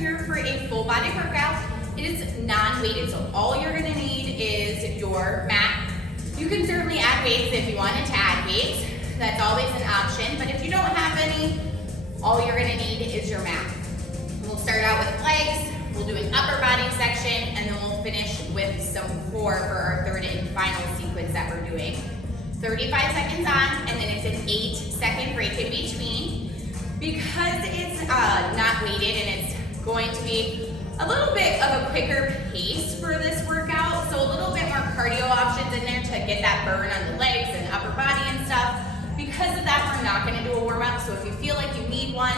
here for a full body workout. It is non-weighted, so all you're gonna need is your mat. You can certainly add weights if you wanted to add weights. That's always an option, but if you don't have any, all you're gonna need is your mat. We'll start out with legs, we'll do an upper body section, and then we'll finish with some core for our third and final sequence that we're doing. 35 seconds on, and then it's an 8-second break in between. Because it's not weighted and it's going to be a little bit of a quicker pace for this workout, so a little bit more cardio options in there to get that burn on the legs and upper body and stuff. Because of that, we're not gonna do a warm up, so if you feel like you need one,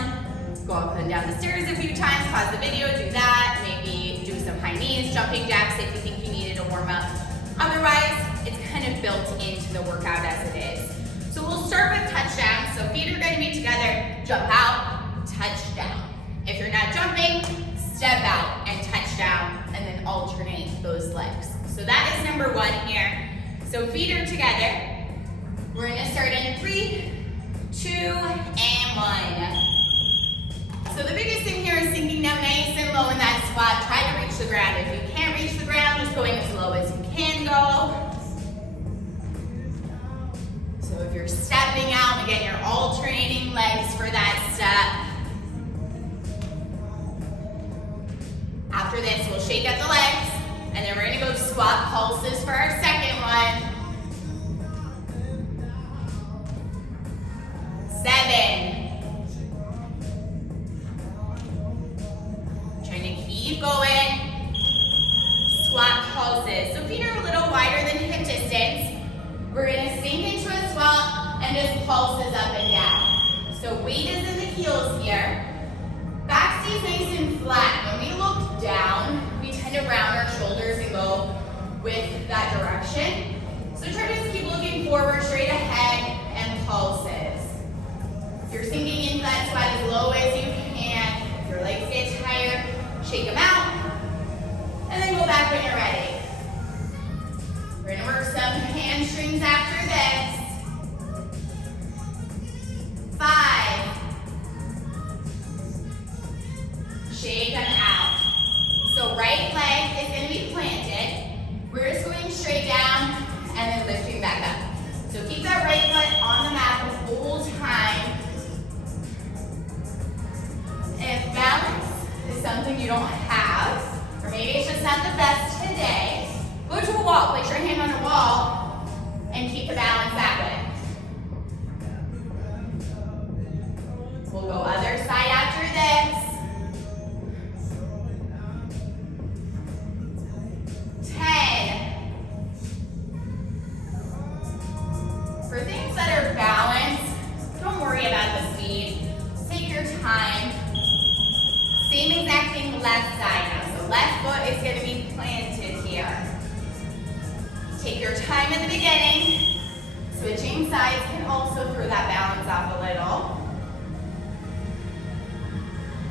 go up and down the stairs a few times, pause the video, do that, maybe do some high knees, jumping jacks if you think you needed a warm up. Otherwise, it's kind of built into the workout as it is. So we'll start with touchdown. So feet are gonna be together, jump out, touchdown. If you're not jumping, step out and touchdown, and then alternate those legs. So that is number one here. So feet are together. We're gonna start in 3, 2, and 1. So the biggest thing here is sinking down nice and low in that squat. Try to reach the ground. If you can't reach the ground, just going as low as you can go. So if you're stepping out, again, you're alternating legs for that step. After this, we'll shake out the legs, and then we're gonna go squat pulses for our second one. 7. Trying to keep going. Squat pulses. So feet are a little wider than hip distance. We're gonna sink into a squat and just pulses up and down. So weight is in the heels here. Back stays nice and flat. When we look down, we tend to round our shoulders and go with that direction. So try to just keep looking forward, straight ahead, and pulses. If you're sinking into that squat as low as you can, if your legs get tired, shake them out, and then go back when you're ready. We're gonna work some hamstrings after this. 5. Shake them out. So right leg is gonna be planted. We're just going straight down and then lifting back up. So keep that right foot on the mat the whole time. If balance is something you don't have, or maybe it's just not the best today, go to a wall, place your hand on a wall, and keep the balance that way. We'll go other side after this. 10. For things that are balanced, don't worry about the speed. Take your time. Same exact thing left side now. So left foot is going to be planted here. Take your time at the beginning. Switching sides can also throw that balance off a little.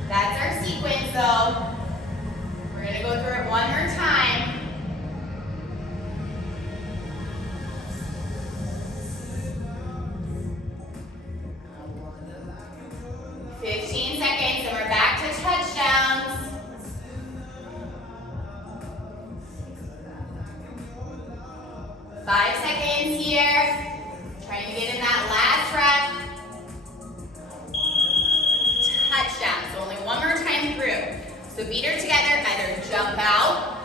That's our sequence though. We're going to go through it one more time. 15 seconds, and we're back to touchdowns. 5 seconds here. Trying to get in that last rep. Touchdown. So only one more time through. So feet are together, either jump out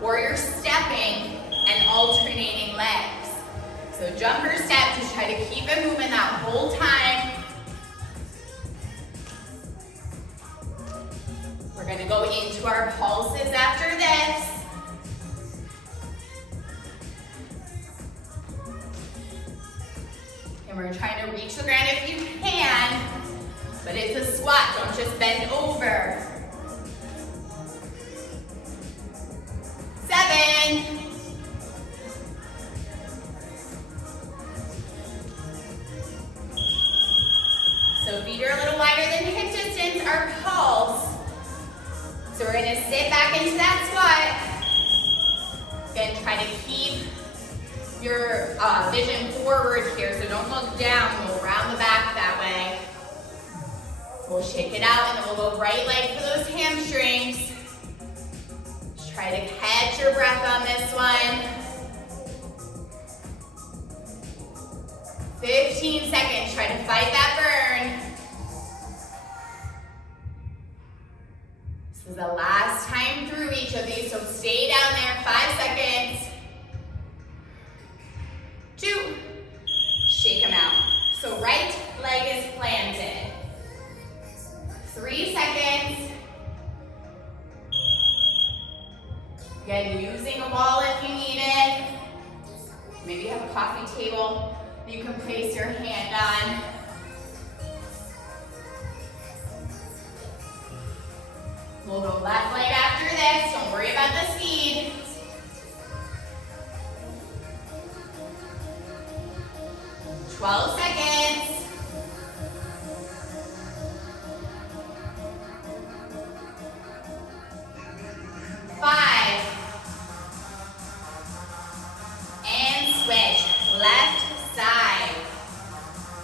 or you're stepping and alternating legs. So jump or step, just try to keep it moving that whole time. We're gonna go into our pulses after this. And we're trying to reach the ground if you can, but it's a squat, don't just bend over. 7. So feet are a little wider than hip distance, our pulse. So we're gonna sit back into that squat. Again, try to keep your vision forward here, so don't look down, go around the back that way. We'll shake it out and then we'll go right leg for those hamstrings. Just try to catch your breath on this one. 15 seconds, try to fight that burn. This is the last time through each of these, so stay down there, 5 seconds. 2, shake them out. So right leg is planted. 3 seconds. Again, using a wall if you need it. Maybe you have a coffee table that you can place your hand on. We'll go left leg after this. Don't worry about the speed. 12 seconds. 5. And switch. Left side.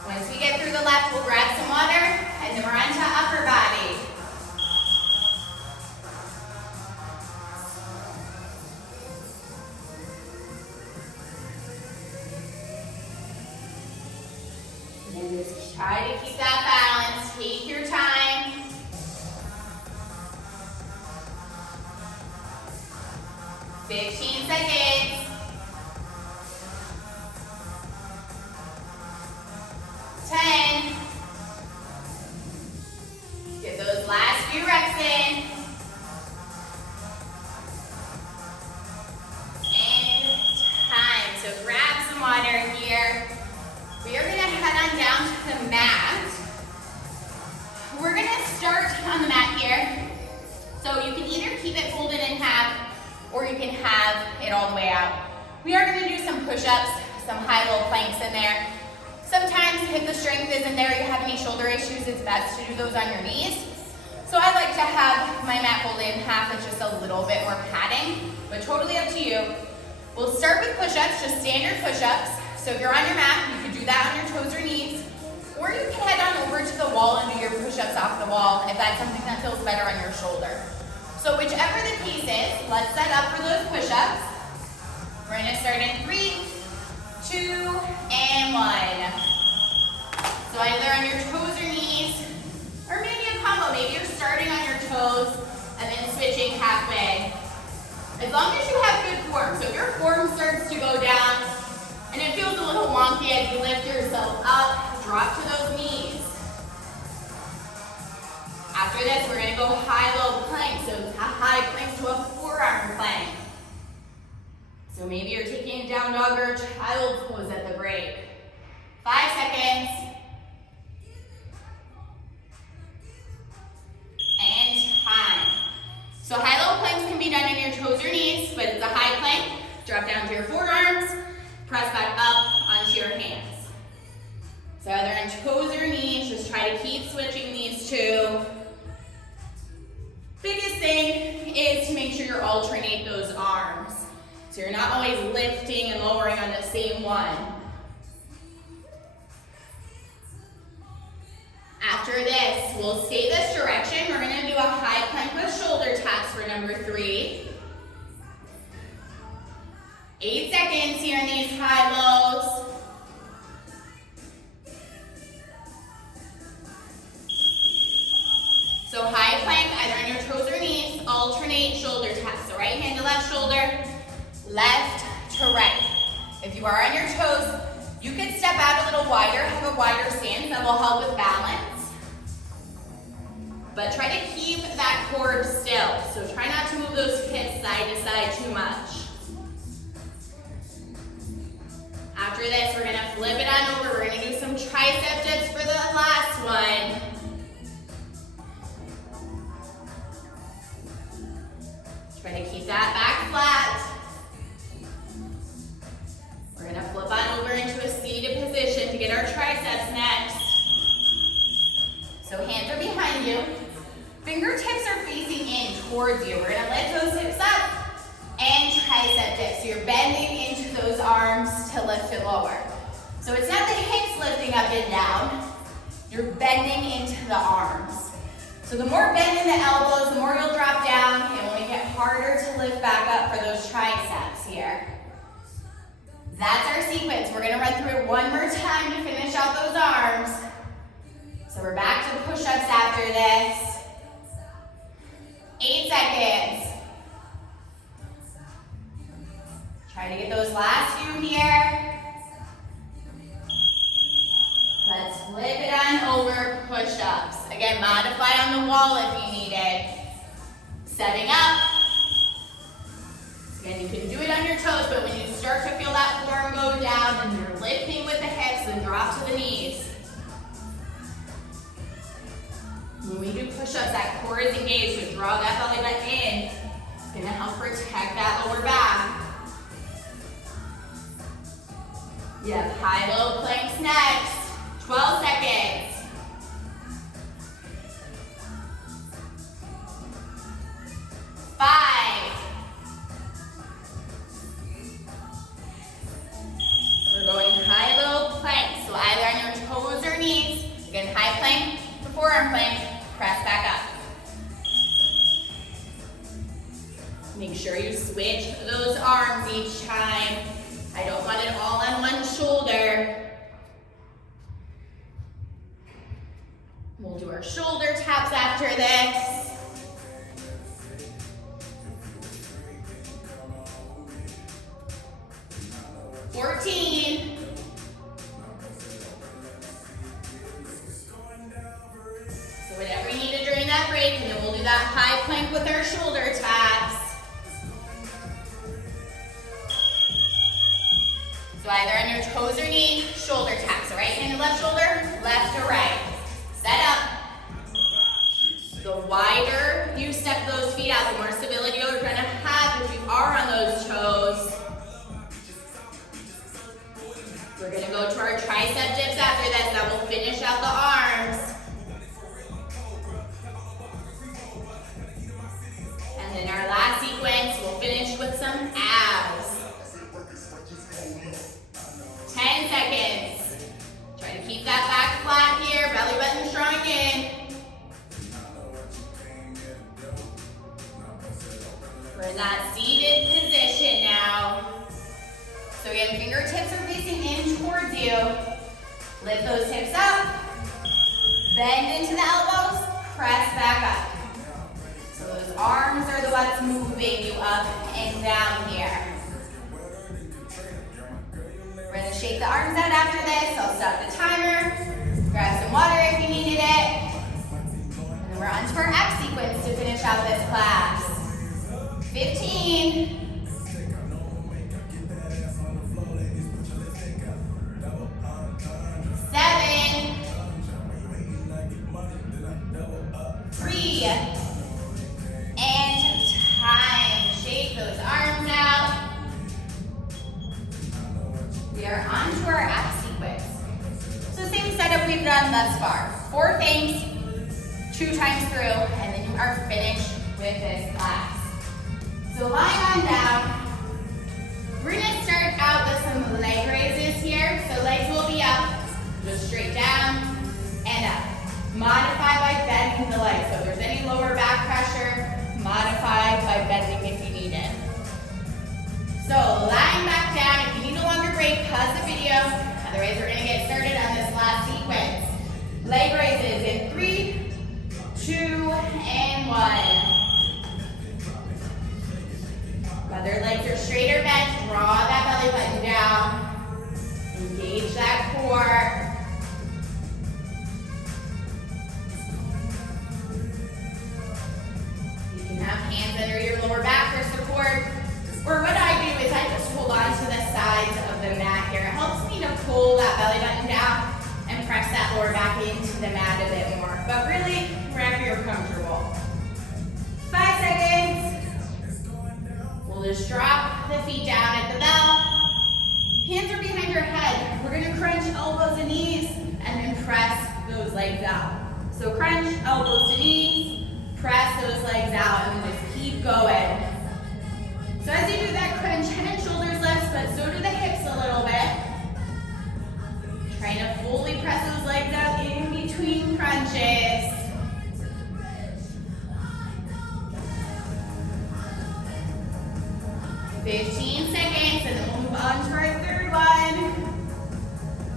Once we get through the left, we'll grab some water, and then we're on to upper body. And just try to keep that balance. Take your time. 15 seconds. 10. Get those last few reps in. And time. So grab some water here. We are going to head on down to the mat. We're going to start on the mat here. So you can either keep it folded in half or you can have it all the way out. We are going to do some push-ups, some high-low planks in there. Sometimes if the strength isn't there, you have any shoulder issues, it's best to do those on your knees. So I like to have my mat folded in half with just a little bit more padding, but totally up to you. We'll start with push-ups, just standard push-ups. So if you're on your mat, you can do that on your toes or knees, or you can head on over to the wall and do your push-ups off the wall if that's something that feels better on your shoulder. So whichever the case is, let's set up for those push-ups. We're going to start in 3, 2, and 1. So either on your toes or knees, or maybe a combo. Maybe you're starting on your toes and then switching halfway. As long as you have good form. So if your form starts to go down and it feels a little wonky as you lift yourself up, drop to those knees. After this, we're going to go high-low plank. So a high plank to a forearm plank. So maybe you're taking down dog or child's pose at the break. 5 seconds. And time. So high-low planks can be done in your toes or knees, but it's a high plank. Drop down to your forearms, press back up onto your hands. So either on toes or knees, just try to keep switching these two. Biggest thing is to make sure you alternate those arms. So you're not always lifting and lowering on the same one. After this, we'll stay this direction. We're going to do a high plank with shoulder taps for number 3. 8 seconds here in these high lows. So high plank, either on your toes or knees, alternate shoulder taps. So right hand to left shoulder, left to right. If you are on your toes, you can step out a little wider, have a wider stance that will help with balance. But try to keep that core still. So try not to move those hips side to side too much. After this, we're gonna flip it on over. We're gonna do some tricep dips for the last one. Try to keep that back flat. We're gonna flip on over into a seated position to get our triceps next. So hands are behind you. Fingertips are facing in towards you. We're gonna lift those hips up and tricep dips. So you're bending into those arms to lift it lower. So it's not the hips lifting up and down. You're bending into the arms. So the more bend in the elbows, the more you'll drop down. It will make it harder to lift back up for those triceps here. That's our sequence. We're gonna run through it one more time to finish out those arms. So we're back to push-ups after this. 8 seconds. Try to get those last few here. Let's flip it on over, push-ups. Again, modify on the wall if you need it. Setting up. Again, you can do it on your toes, but when you start to feel that form go down and you're lifting with the hips, then drop to the knees. When we do push-ups, that core is engaged, so draw that belly button in. It's gonna help protect that lower back. You have high-low planks next. 12 seconds. 5. We're going high-low plank, so either on your toes or knees. Again, high plank to forearm plank, press back up. Make sure you switch those arms each time. I don't want it all on one shoulder. We'll do our shoulder taps after this. $14. So whatever you need to during that break, and then we'll do that high plank with our shoulder taps. So either on your toes or knee, shoulder taps. So right hand to left shoulder, left to right. Set up. The wider you step those feet out, the more stability you're gonna have if you are on those toes. We're gonna go to our tricep dips after this. That will finish out the arms. And then our last sequence, we'll finish with some abs. 10 seconds. Try to keep that back flat here, belly button strong in. We're in that seated position now. So again, fingertips are facing in towards you. Lift those hips up. Bend into the elbows, press back up. So those arms are the ones moving you up and down here. We're gonna shake the arms out after this. I'll stop the timer. Grab some water if you needed it. And then we're on to our abs sequence to finish out this class. 15. 7. 3. And time. Shake those arms out. We are on to our abs sequence. So same setup we've done thus far. 4 things, 2 times through, and then you are finished with this class. So lying on down, we're gonna start out with some leg raises here. So legs will be up, just straight down and up. Modify by bending the legs. So if there's any lower back pressure, modify by bending if you need it. So lying back down, if you need a longer break, pause the video. Otherwise, we're gonna get started on this last sequence. Leg raises in 3, 2, and 1. Whether legs are straight or bent, draw that belly button down. Engage that core. You can have hands under your lower back for support. Or what I do is I just hold on to the sides of the mat here. It helps me to pull that belly button down and press that lower back into the mat a bit more. But really, wherever you're comfortable. 5 seconds. We'll just drop the feet down at the bell. Hands are behind your head. We're gonna crunch elbows and knees and then press those legs out. So crunch, elbows to knees, press those legs out, and then just keep going. So as you do that crunch, head and shoulders lifts, but so do the hips a little bit. Trying to fully press those legs out in between 15 seconds, and then we'll move on to our third one.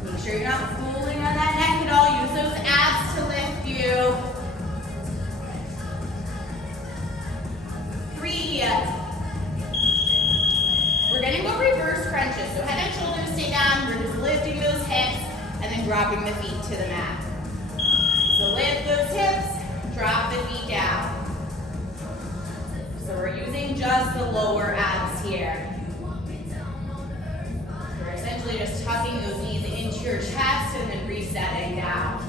Make sure you're not fooling on that neck at all. Use those abs to lift you. 3. We're gonna go reverse crunches. So head and shoulders stay down. We're just lifting those hips and then dropping the feet to the mat. So lift those hips, drop the feet down. So we're using just the lower abs here. We're essentially just tucking those knees into your chest and then resetting down.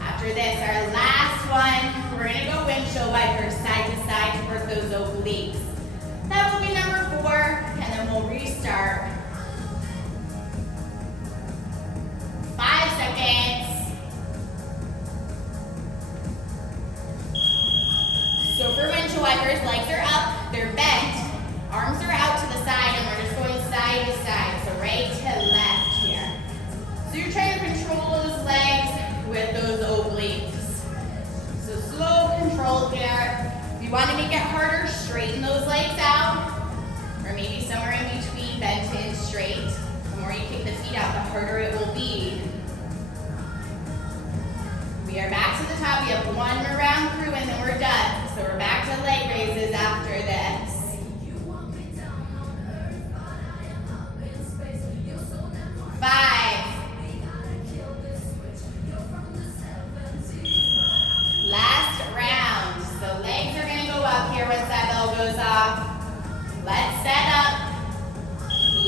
After this, our last one, we're gonna go windshield wipers side to side to work those obliques. That will be number 4, and then we'll restart. 5 seconds. So for windshield wipers, legs are up, they're bent, arms are out to the side, and we're just going side to side, so right to left here. So you're trying to control those legs with those obliques. So slow, controlled here. If you want to make it harder, straighten those legs out, or maybe somewhere in between, bent and straight. The more you kick the feet out, the harder it will be. We are back to the top. We have one more round through and then we're done. So we're back to leg raises after this. 5. Last round. So legs are gonna go up here once that bell goes off. Let's set up.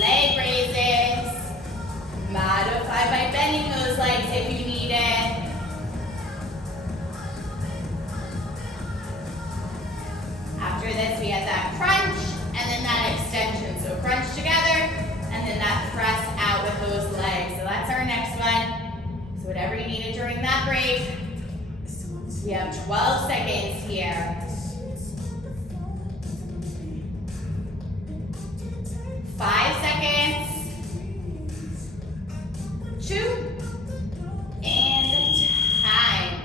Leg raises. Modify by bending those legs if you need it. After this, we have that crunch and then that extension. So crunch together and then that press out with those legs. So that's our next one. So whatever you needed during that break. We have 12 seconds here. 5 seconds. 2. And time.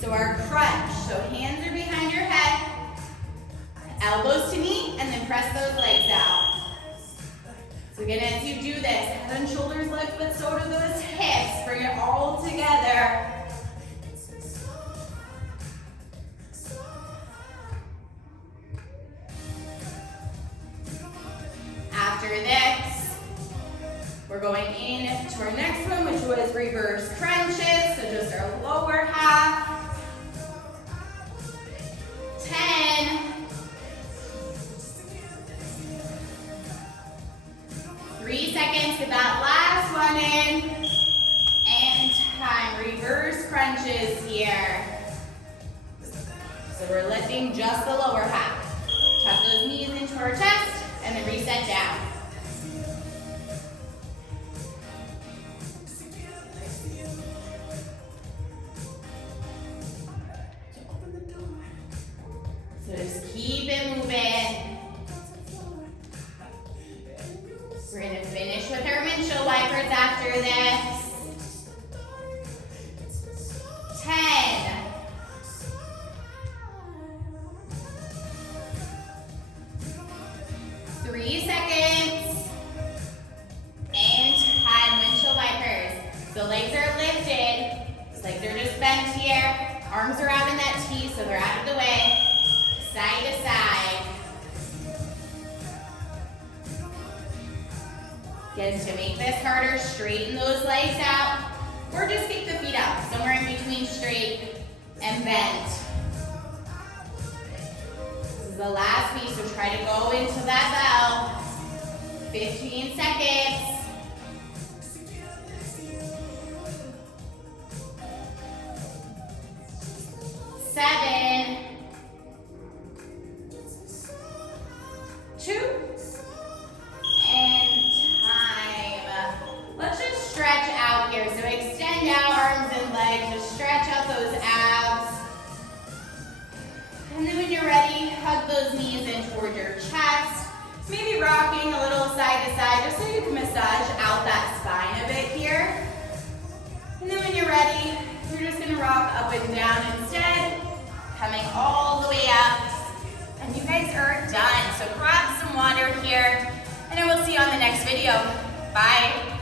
So our crunch. So hands are behind your head. Elbows to knee, and then press those legs out. So again, as you do this, head and shoulders lift, but so do those hips. Bring it all together. After this, we're going into our next one, which was reverse crunches. So just our lower half. 10. 3 seconds, get that last one in. And time. Reverse crunches here. So we're lifting just the lower half. Tuck those knees into our chest and then reset down. So just keep it moving. We're going to finish with our windshield wipers after this. 10. 3 seconds. And time. Windshield wipers. So legs are lifted. Legs are just bent here. Arms are out in that T, so they're out of the way. Side to side. Again, to make this harder, straighten those legs out, or just kick the feet out, somewhere in between straight and bent. This is the last piece, so try to go into that bell. 15 seconds. 7, 2, and time. Let's just stretch out here. So extend out arms and legs, just stretch out those abs. And then when you're ready, hug those knees in toward your chest. Maybe rocking a little side to side, just so you can massage out that spine a bit here. And then when you're ready, you're just gonna rock up and down instead, coming all the way up. And you guys are So grab some water here, and I will see you on the next video. Bye.